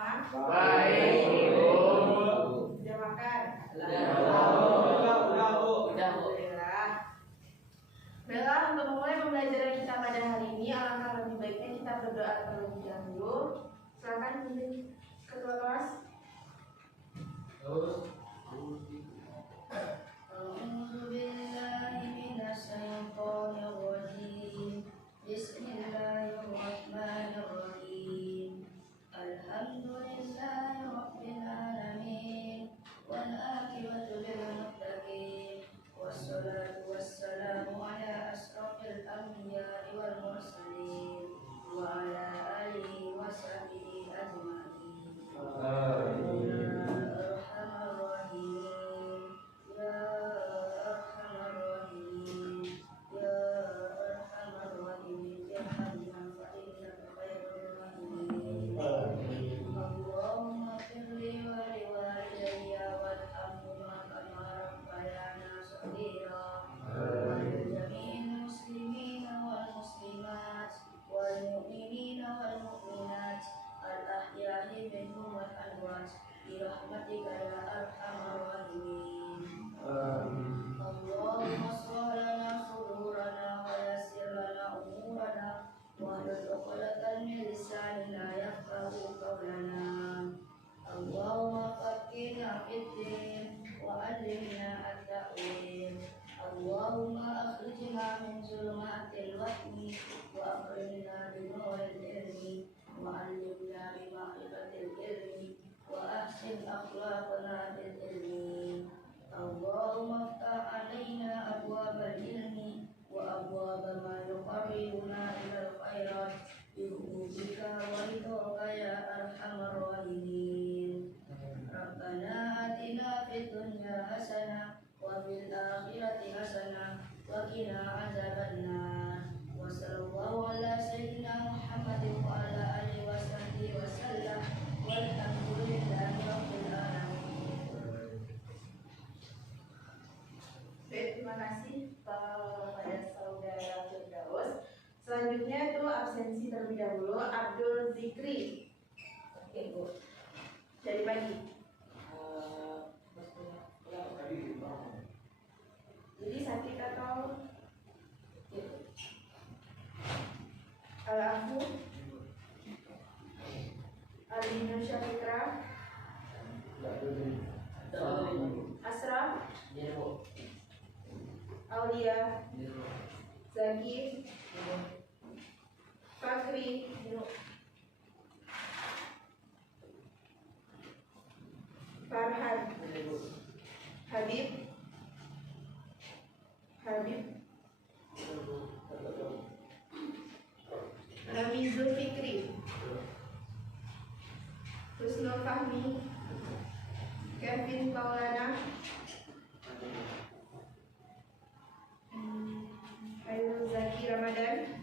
semua? Baik, Ibu. Sudah makan? Udah, Bu. Alhamdulillah. Baiklah, untuk memulai pembelajaran kita pada hari ini, alangkah lebih baiknya kita berdoa terlebih dahulu. Silakan pimpin ketua kelas. Bismillahirrahmanirrahim. Alhamdulillahirabbil alamin wal aqibatu lil muttaqin wassalatu wassalamu ala asrofil anbiya'i wal mursalin wa ala alihi wa sahbihi ajma'in. Birahmatika ya arhamar rahimin. Allahumma shrah lana sudurana wa yassir lana umurana wahlul 'uqdatam min lisanina yafqahu qawlana. Allahumma faqihna fid-din wa 'allimna at-ta'wil. Allahumma akhrijna min zulumatil wahmi wa akhrijna bi nuril ilmi wa 'allimna bi ma'rifatil ilmi wa ahsin akhlaqana bil ilmi. Allahumma iftah alaina abwabal ilmi wa abwaba ma yuqarribuna ilal khairat bihubika wa ridhaka ya arhamar rahimin. Rabbana atina fid dunya hasanah wa fil akhirati hasanah wa qina azabannar. Wa sallallahu ala sayyidina Muhammadin wa ala alihi wa sahbihi wa sallam. Walhamdulillahi rabbil alamin. Baik, terima kasih kepada saudara Firdaus. Selanjutnya itu absensi terlebih dahulu Abdul Zikri. Oke, Bu. Dari pagi. Jadi sakit atau Al-Afu Alina Syafitra Asraf Aulia Zaki Fakri Farhan Habib Hamizul Fikri Husnul Fahmi Kevin Maulana Hairul Zaki Ramadan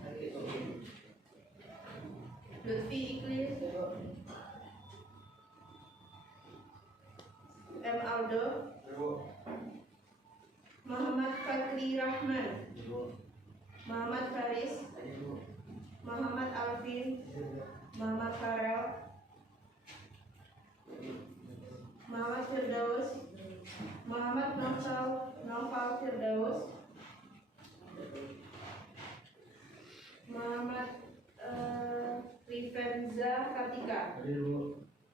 Lutfi Ikhlis M. Aldo Muhammad Fakri Rahman Muhammad Faris Muhammad Alvin Muhammad Farel Muhammad Firdaus Muhammad Noval Firdaus Muhammad Rifenza Kartika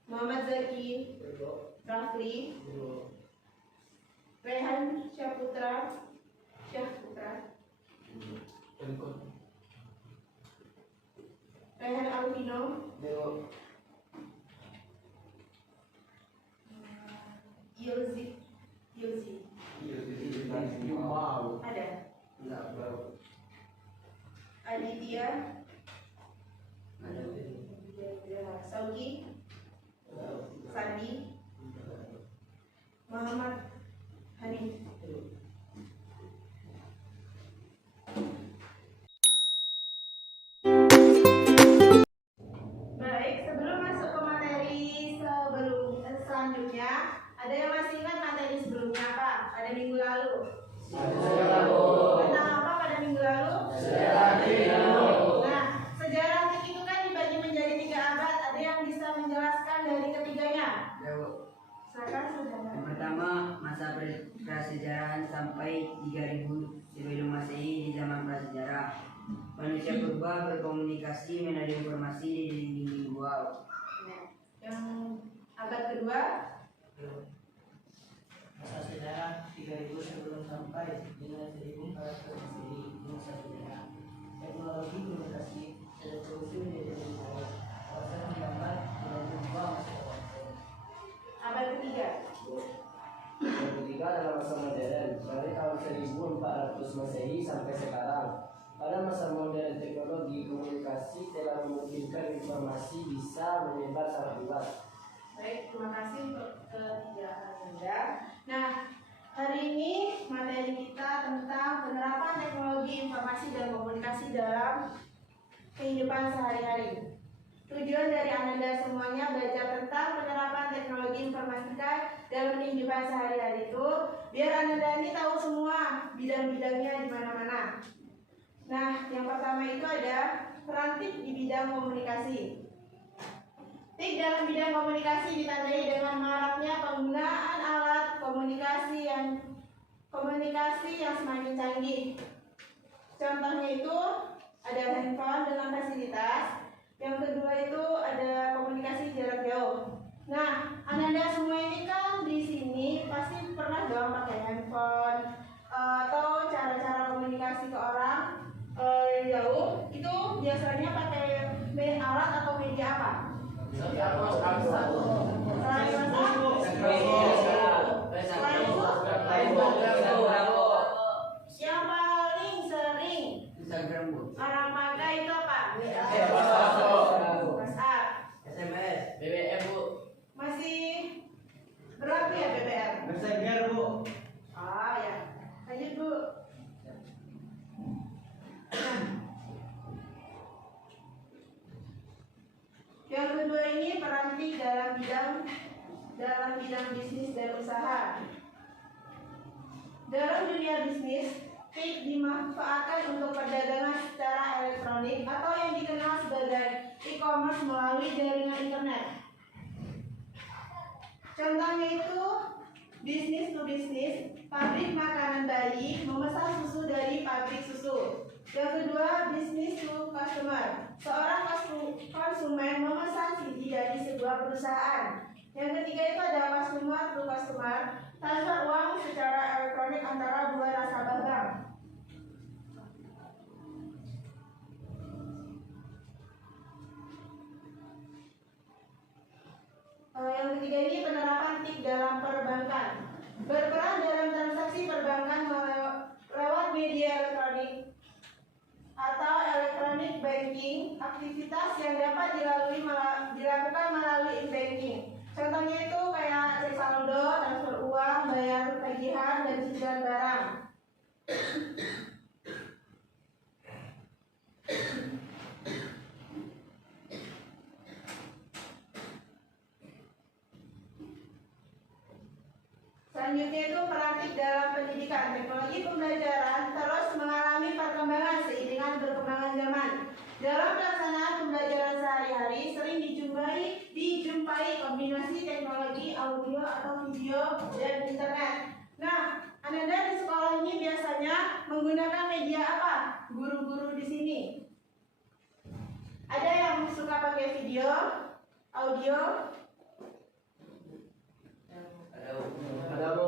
Muhammad Zaki Rafli Rehan Syahputra Rehan Alvino Yulzi ada Aditya Sauki Sandi Muhammad Hanif. Baik, sebelum masuk ke materi selanjutnya, ada yang masih ingat materi sebelumnya apa? Pada minggu lalu. Tentang apa pada minggu lalu? Nah, sejarah antik itu kan dibagi menjadi 3 abad. Ada yang bisa menjelaskan dari prasejarah sampai 3000 sebelum Masehi di zaman prasejarah. Manusia purba berkomunikasi melalui informasi di dinding gua. Yang abad kedua, Masa sejarah 3000 sebelum sampai dengan 1400 Masehi di masa sejarah. Teknologi komunikasi terevolusi menjadi lebih baik. Proses menggambar tidak berubah masih waktu. abad ketiga, Yang ketiga adalah masa modern, dari tahun 1400 Masehi sampai sekarang. Pada masa modern, teknologi komunikasi telah memungkinkan informasi bisa menyebar sangat luas. baik, terima kasih untuk ketiga Anda. Nah, hari ini materi kita tentang penerapan teknologi informasi dan komunikasi dalam kehidupan sehari-hari. Tujuan dari Ananda semuanya belajar tentang penerapan teknologi informatika dalam kehidupan sehari-hari itu biar Ananda ini tahu semua bidang-bidangnya di mana-mana. Nah, yang pertama itu ada peran TIK di bidang komunikasi. TIK dalam bidang komunikasi ditandai dengan maraknya penggunaan alat komunikasi yang semakin canggih. Contohnya itu ada handphone dengan fasilitas. Yang kedua itu ada komunikasi jarak jauh. Nah, Ananda semua ini kan di sini pasti pernah dong pakai handphone atau cara-cara komunikasi ke orang yang jauh. Itu biasanya pakai alat atau media apa? Selain WhatsApp? Yang paling sering Instagram, Bu. orang pakai itu apa? WhatsApp. SMS. BBM, Bu. Masih berapa ya BBM? Messenger, Bu. Ah ya, lanjut Bu. Yang kedua ini peran TIK dalam bidang bisnis dan usaha. Dalam dunia bisnis, TIK dimanfaatkan untuk perdagangan secara elektronik atau yang dikenal sebagai e-commerce melalui jaringan internet. Contohnya itu bisnis to bisnis, pabrik makanan bayi memesan susu dari pabrik susu. Yang kedua, bisnis to customer, seorang konsumen memesan CD dari sebuah perusahaan. Yang ketiga itu ada customer to customer, transfer uang secara elektronik antara dua nasabah bank. Yang ketiga ini penerapan TIK dalam perbankan. Berperan dalam transaksi perbankan lewat media elektronik atau electronic banking, aktivitas yang dapat dilakukan melalui e-banking. Contohnya itu kayak cek saldo, transfer uang, bayar tagihan, dan cicilan barang. Selanjutnya itu peran TIK dalam pendidikan. Teknologi pembelajaran terus mengalami perkembangan seiring berkembangnya zaman. Dalam pelaksanaan pembelajaran sehari-hari sering dijumpai kombinasi teknologi audio atau video dan internet. Nah, Ananda di sekolah ini biasanya menggunakan media apa? Guru-guru di sini. Ada yang suka pakai video, audio? Ada Bu.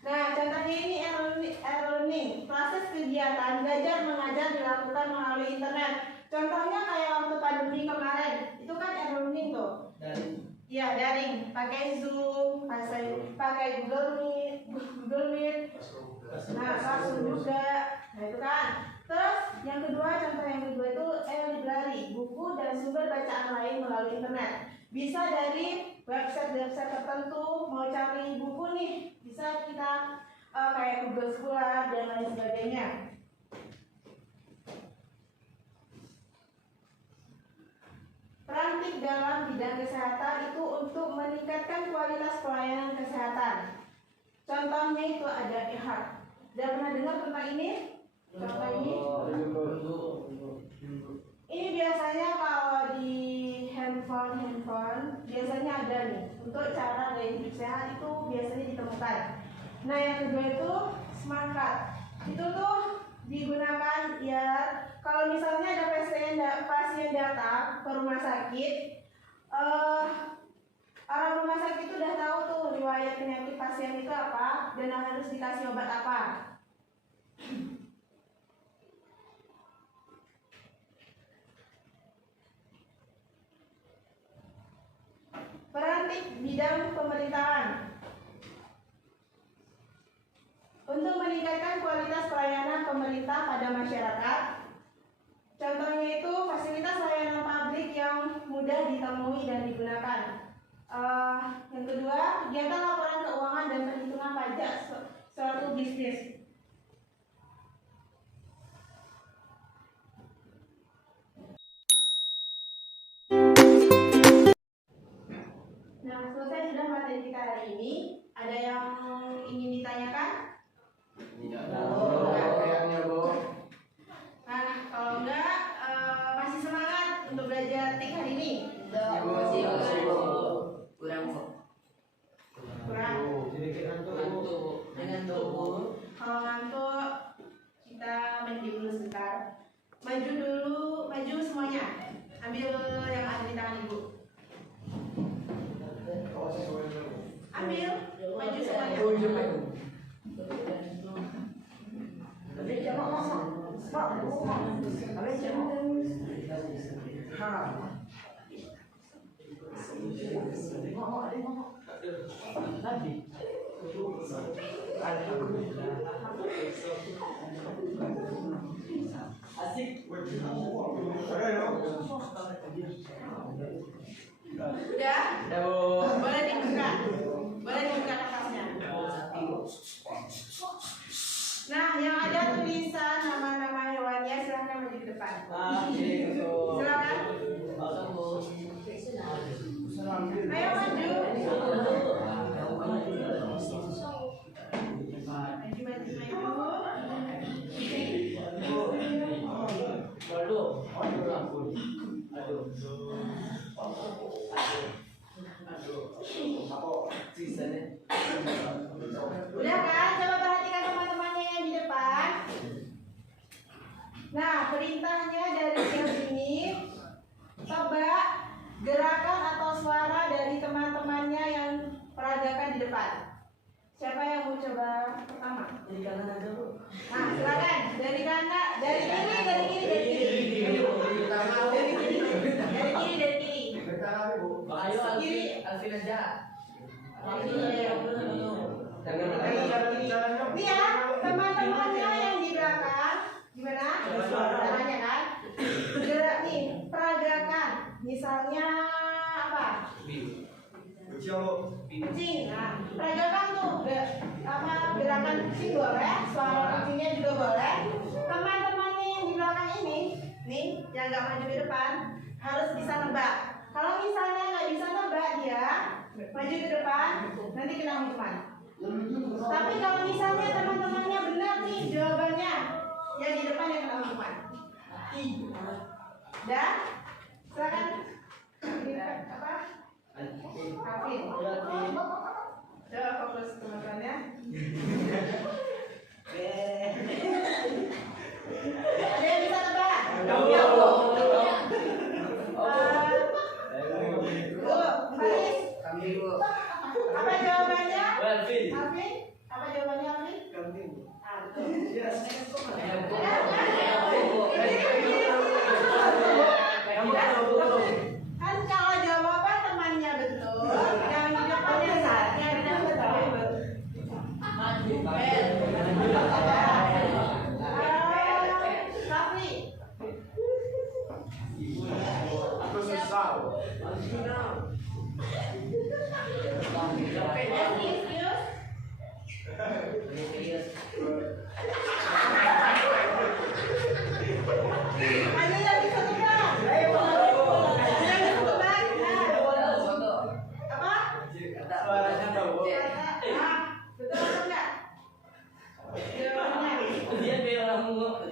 Nah, contohnya ini e-learning, proses kegiatan belajar mengajar dilakukan melalui internet. Contohnya kayak waktu pandemi kemarin, itu kan e-learning tuh. Iya, daring, pakai Zoom, pakai Google Meet. Nah, Classroom juga. Nah, itu kan. Terus yang kedua, contoh yang kedua itu e-library, buku dan sumber bacaan lain melalui internet. Bisa dari website-website tertentu, mau cari buku nih, bisa kita kayak Google Scholar dan lain sebagainya. Peran TIK dalam bidang kesehatan itu untuk meningkatkan kualitas pelayanan kesehatan. Contohnya itu ada e-health. Sudah pernah dengar tentang ini? Contoh ini? Ini biasanya kalau di handphone biasanya ada nih untuk cara gaya hidup sehat itu biasanya ditemukan. Nah, yang kedua itu smart card. Itu tuh digunakan ya kalau misalnya ada pasien datang ke rumah sakit, orang rumah sakit itu udah tahu tuh riwayat penyakit pasien itu apa dan harus dikasih obat apa. Peran bidang pemerintahan untuk meningkatkan kualitas pelayanan pemerintah pada masyarakat. Contohnya itu fasilitas layanan publik yang mudah ditemui dan digunakan. Yang kedua, kegiatan laporan keuangan dan perhitungan pajak suatu bisnis. Nah, selesai sudah materi kita hari ini. Ada yang ingin ditanyakan? Kayaknya, Bu. Nah, kalau enggak, masih semangat untuk belajar TIK hari ini? Masih kurang kok. Kurang? Dengan tubuh. Kalau ngantuk, kita mandi dulu sebentar. Maju semuanya. Ambil yang ada di tangan ibu. Ambil, maju semuanya. Udah? Boleh dibuka. Boleh dibuka kertasnya. Nah, yang ada tulisan nama-nama hewannya silahkan maju ke depan. Silakan. Ayo maju. Udah kan? Coba perhatikan teman-temannya yang di depan. Nah, perintahnya dari yang ini, tebak gerakan atau suara dari teman-temannya yang peragakan di depan. Siapa yang mau coba pertama? Dari kanan aja, Bu. Nah, silakan. Dari kanan, dari kiri. Dari kiri. Ayo Alvin aja. Ini ya, teman-temannya yang di belakang, gimana? Caranya kan? Gerak nih, peragakan. Misalnya apa? Kucing. Nah, peragakan tuh, gerakan kucing boleh, suara kucingnya juga boleh. Teman-temannya yang di belakang ini, nih, yang nggak maju ke depan, harus bisa nebak. Kalau misalnya nggak bisa nebak dia, maju ke depan, nanti kena hukuman. Tapi kalau misalnya teman-temannya benar nih jawabannya, yang di depan yang kena hukuman. Dan silakan. Apa? Alvin. Coba fokus teman-temannya. Ada yang bisa tebak? Faris. Apa jawabannya? Alvin. Apa jawabannya Alvin? Kan kalau jawaban temannya betul, yang di depannya saatnya betul. Rafli. Ada yang bisa tebak? Ada yang bisa tebak? Apa? Suaranya tahu. Betul atau enggak? Jawabannya. Dia kayak orang mau.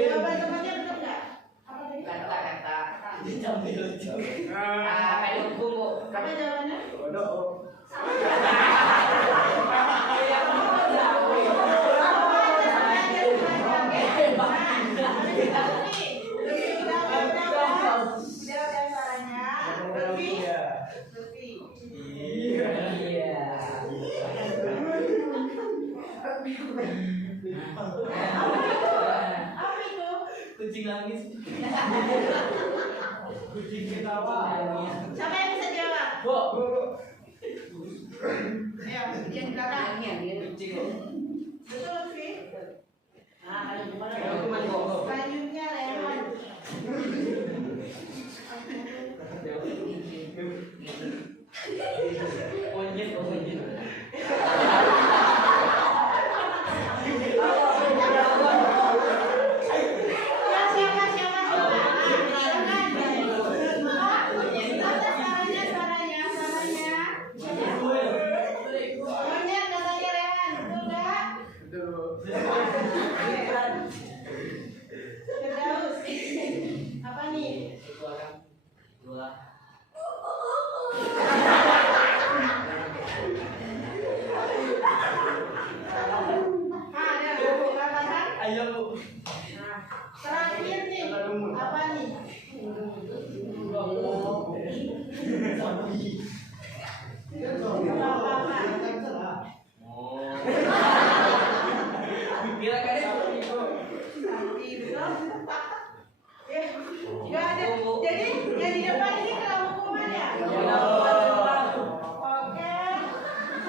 Jawaban temannya betul enggak? Apa tadi? Kata. Dia jambil. Kayak hukum, Bu. Apa jawabannya? Dodo. Kucing langis. Kucing kita apa? Siapa yang bisa jawab? Bu. Ayo, yang di belakang. Kucing. Betul, Lutfi? Aku main gogok. Selanjutnya Rehan. Monyet, monyet. Terakhir nih, apa nih? Gak ada. Jadi yang di depan ini kena hukuman ya? Oke.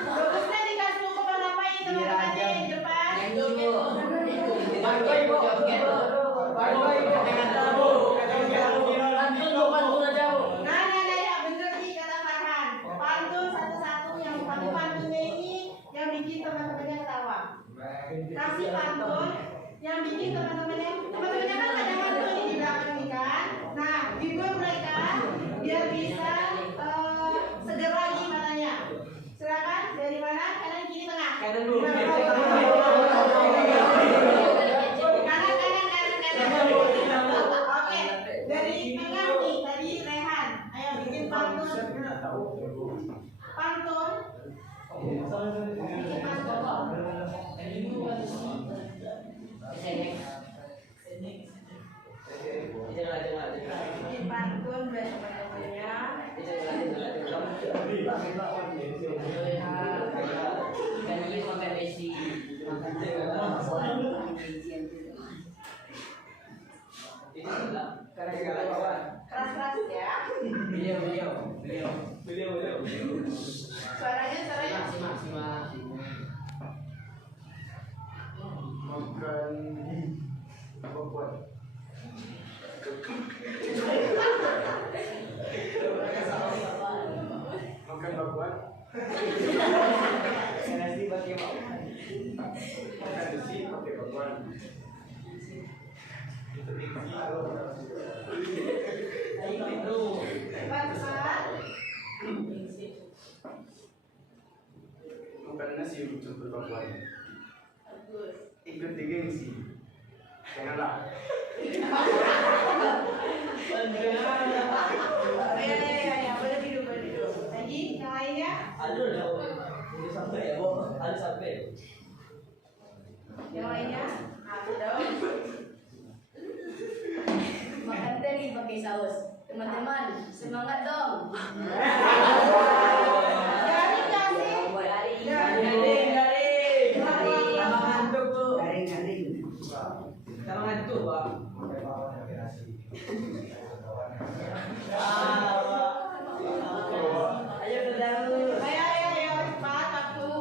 Bagusnya dikasih hukuman apa ini teman-temannya yang di depan? Nah, ya, bener nih kata Farhan. Pantun satu-satu yang pantunnya ini yang bikin teman-temannya ketawa. Kasih pantun yang bikin teman-temannya kan ada pantun nih di belakang nih kan. Nah, hibur mereka biar bisa seger lagi matanya. Silakan dari mana? Kanan kiri tengah. Kanan dulu. Oke, dari tengah nih tadi Rehan. Ayo bikin pantun. Pantun. Bikin pantun. Bikin pantun buat teman-temannya. Keras-keras ya. Suaranya. Makan apa buat? Makan bakwan. Nasi pakai apa? Makan nasi pakai bakwan. Cepat. Makan nasi untuk berbakwan. Bagus. Ikut di gengsi. Janganlah. Ya, boleh duduk. Lagi yang lainnya? Aduh, udah sampai ya, Bu. Ada sampai. Yang lainnya? Aduh. Makan teri pakai saus. Teman-teman, semangat dong. Garing nggak sih? Sama ngantuk, Pak. Ayo berdaru. Ayo, cepat waktu.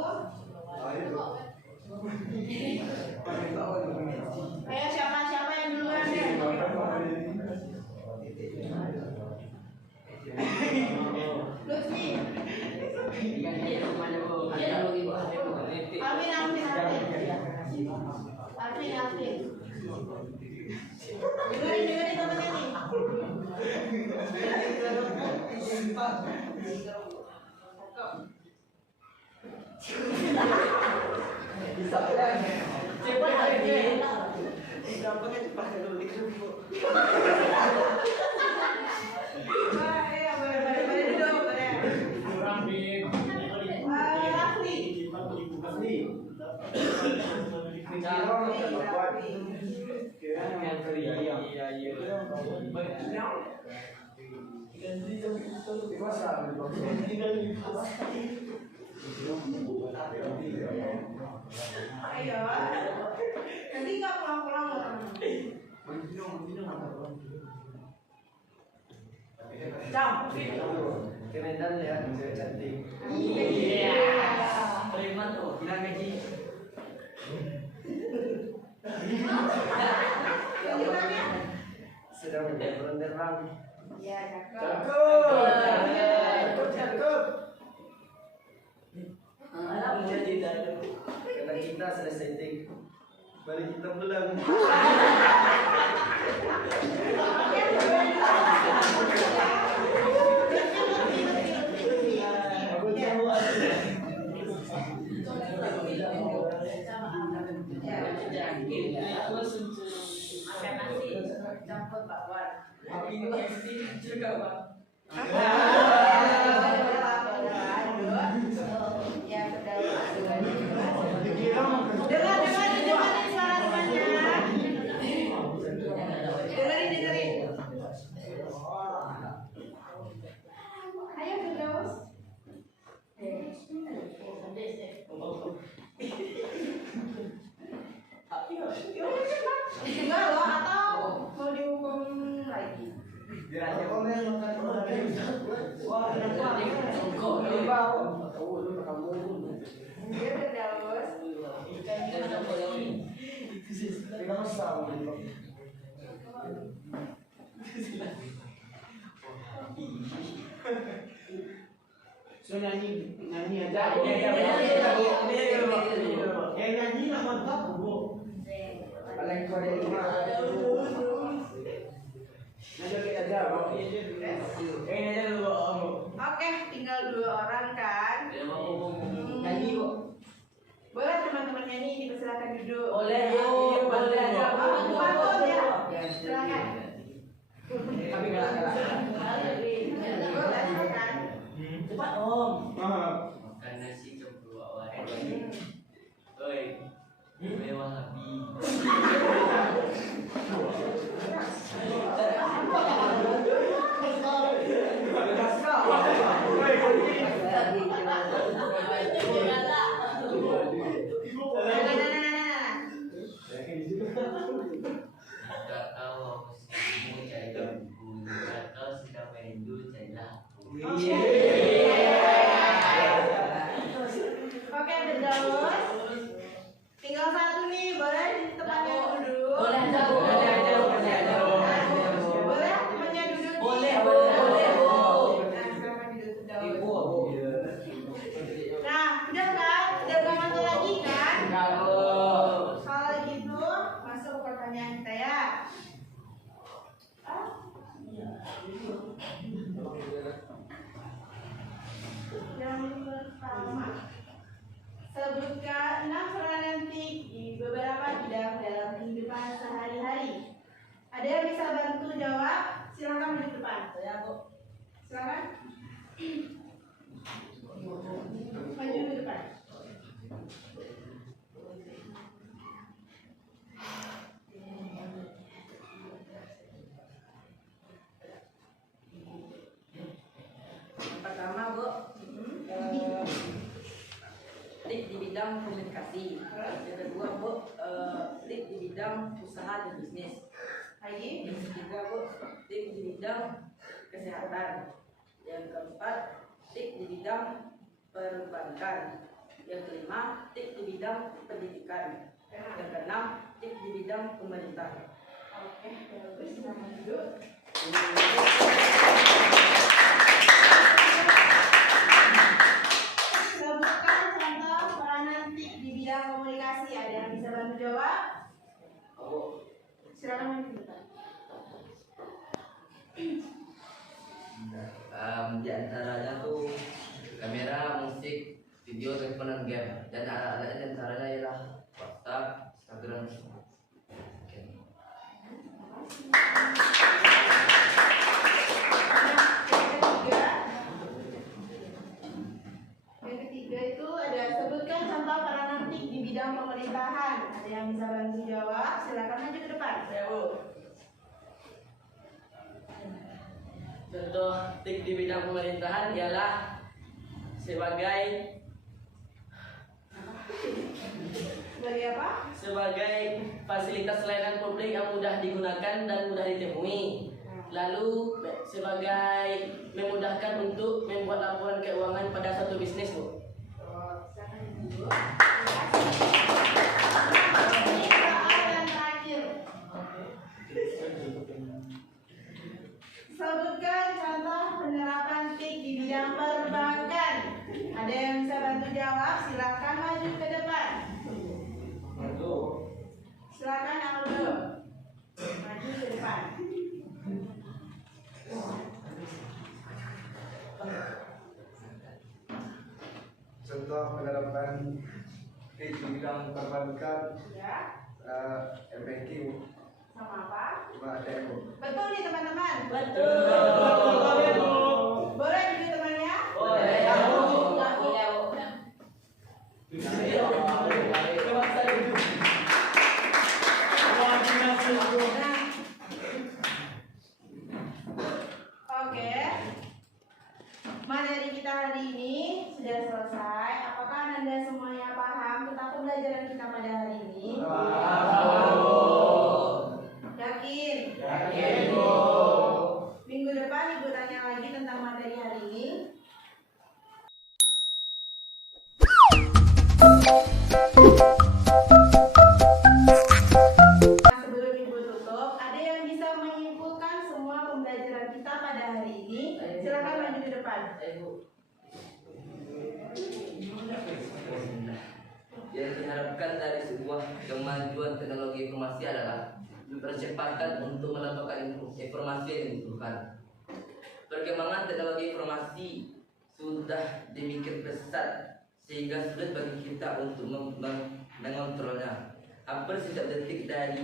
Ayo siapa yang duluan deh? Lutfi. Ayo. Nanti nggak pulang-pulang loh teman. Kemedan ya, cewek cantik. Iya. Terima tuh, bilang gaji. Lanjutannya? Sudah menjadi burung terbang. Iya, cakep. Cakep. Kata kita selesai tik. Balik kita pulang. Makan nasi campur bakwan. Ya, dengar suara temannya. Dengerin. Ayo Firdaus. Enggak loh, atau mau dihukum lagi? Iya Firdaus. So nyanyi aja. Nyanyi nama apa bu? Paling kau ada lima. Nyanyi aja bu. Nyanyi aja dulu. Oke, tinggal 2 orang kan? Nyanyi bu. Boleh teman-teman nyanyi, dipersilakan duduk. Boleh aja. Pantun ya. Silakan. Tapi kalah. Boleh silakan. Cepat om. Makan nasi campur bakwan. Oi, mewah habis. Tak tahu aku mau cari lampu, tak tahu sedang main dulu cari lampu. Oke, Firdaus. Tinggal 1 nih, boleh di tempatnya duduk. Boleh aja, Bu. Boleh temannya duduk. Boleh, Nah, Bu. silakan duduk Firdaus. Ibu. Nah, udah kan? Udah gak mantul lagi kan? Kalau gitu, masuk ke pertanyaan kita ya. Yang pertama, sebutkan 6 peranan tik di beberapa bidang dalam kehidupan sehari-hari. Ada yang bisa bantu jawab? Silakan di depan. Silakan. Maju ke depan. Pertama, Bu, tip di bidang komunikasi. Yang kedua, Bu, tip di bidang usaha dan bisnis. Lagi. Yang ketiga, Bu, tip di bidang kesehatan. Yang keempat, tip di bidang perbankan. Yang kelima, tip di bidang pendidikan. Yang keenam, tip di bidang pemerintah. Oke, bagus. Selamat duduk. Sebutkan contoh peranan tik di bidang komunikasi. Ada yang bisa bantu jawab? Silakan maju ke depan. Di antaranya tuh kamera, musik, video, teleponan, game, dan alat-alatnya di antaranya ialah WhatsApp, Instagram. Oke. Yang ketiga itu ada sebutkan contoh peranan tik di bidang pemerintahan. Ada yang bisa bantu jawab? Silakan maju ke depan. Contoh TIK di bidang pemerintahan ialah sebagai apa? sebagai fasilitas layanan publik yang mudah digunakan dan mudah ditemui. Lalu sebagai memudahkan untuk membuat laporan keuangan pada suatu bisnis, Bu. Sebutkan contoh penerapan TIK di bidang perbankan. Ada yang bisa bantu jawab? Silakan maju ke depan. Silakan Aldo. Maju ke depan. Contoh penerapan di bidang perbankan, Ya. banking, Sama apa? sama ATM. Betul nih teman-teman. Betul. Boleh jadi temannya? Oke. Materi kita hari ini sudah selesai. Apakah Anda semuanya paham tentang pembelajaran kita pada hari ini? Yakin? Yakin, Minggu depan Ibu tanya lagi tentang materi hari ini. Sebelum Ibu tutup, ada yang bisa menyimpulkan semua pembelajaran kita pada hari ini? Silakan maju ke depan. Yang diharapkan dari sebuah kemajuan teknologi informasi adalah percepatan untuk mendapatkan informasi yang dibutuhkan. Perkembangan teknologi informasi sudah demikian pesat sehingga sulit bagi kita untuk mengontrolnya. Hampir setiap detik dari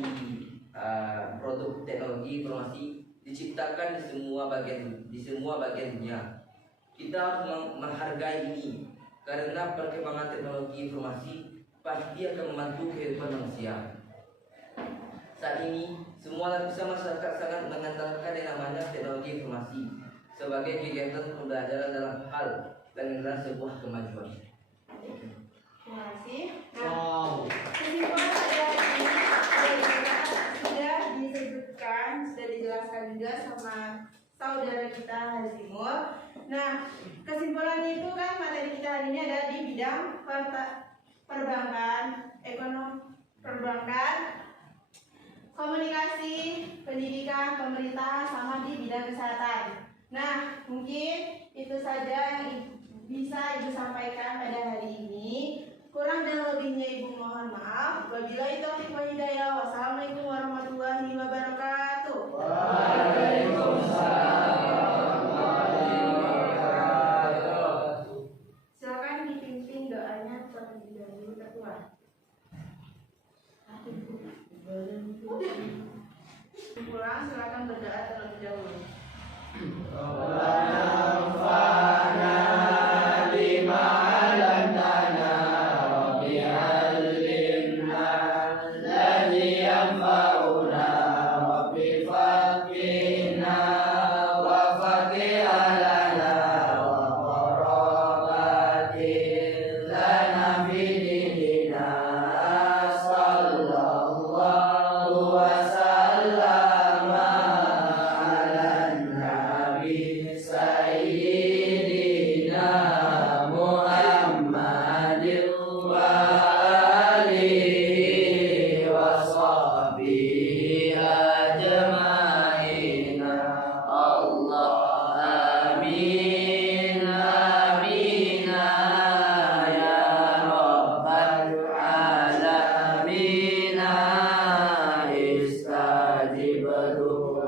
produk teknologi informasi diciptakan di semua bagian dunia. Kita harus menghargai ini karena perkembangan teknologi informasi pasti akan membantu kehidupan manusia. Saat ini, semua lapisan masyarakat sangat mengandalkan yang namanya teknologi informasi sebagai kegiatan pembelajaran dalam hal dan adalah sebuah kemajuan. Terima kasih. Nah, kesimpulan pada hari ini sudah disebutkan, sudah dijelaskan juga sama saudara kita Hari Timur. Nah, kesimpulannya itu kan materi kita hari ini ada di bidang perbankan, perbankan, komunikasi, pendidikan, pemerintahan, sama di bidang kesehatan. Nah, mungkin itu saja yang bisa Ibu sampaikan pada hari ini. Kurang dan lebihnya Ibu mohon maaf. Wabillahi taufiq wal hidayah. Wassalamualaikum warahmatullahi wabarakatuh. Silakan dipimpin doanya terlebih dahulu ketua. Pulang silakan berdoa terlebih dahulu. Istajib doa